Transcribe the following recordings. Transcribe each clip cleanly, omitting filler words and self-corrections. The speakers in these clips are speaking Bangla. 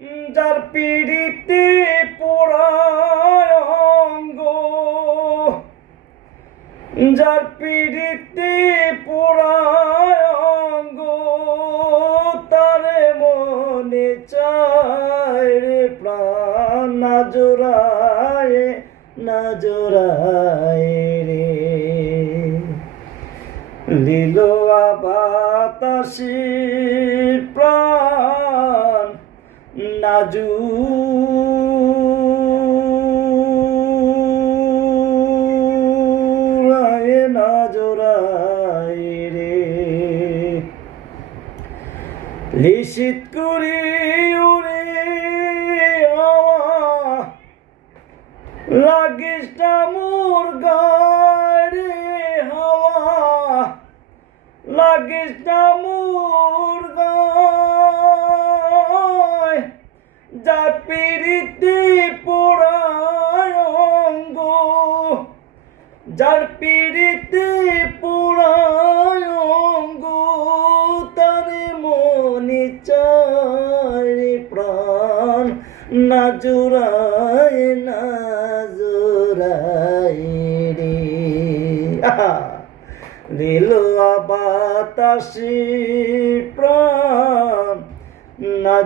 যার পিড়িতে পোড়ায় অঙ্গ, যার পিড়িতে পোড়ায় অঙ্গ, তারে মনে চায় রে প্রাণ, না জোড়ায় না জোড়ায় রে। লিলোয়া বাতাসে প্রাণ না জোড়ায় না জোড়ায় রে। নিশীথ করে উড়ে হাওয়া, লাগিস না মোর গায়ে রে হাওয়া, লাগিস না মোর গায়ে। যার পিড়িতে পোড়ায় অঙ্গ, যার পিড়িতে পোড়ায় অঙ্গ, তারে মনে চায় রে প্রাণ, না জোড়ায় না জোড়ায় রে। লিলোয়া বাতাসে প্রাণ না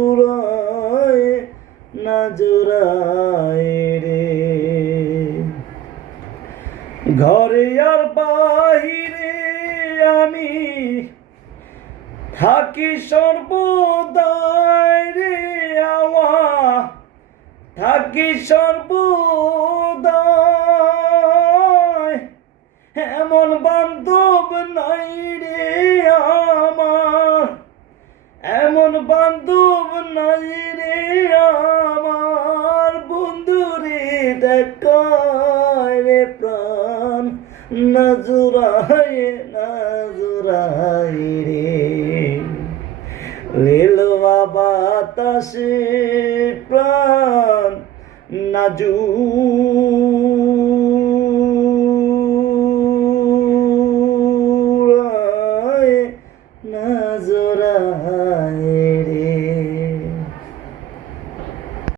জোড়ায় না জোড়ায় রে। ঘরে আর বাহিরে আমি থাকি সর্বদাই রে আওয়া, থাকি সর্বদাই। এমন বান্ধব নাই রে আমার, এমন বান্ধব নাই রে আমার। বন্ধুরে দেখায় রে প্রাণ, না জোড়ায় না জোড়ায় রে। লিলোয়া বাতাসে প্রাণ না জোড়ায়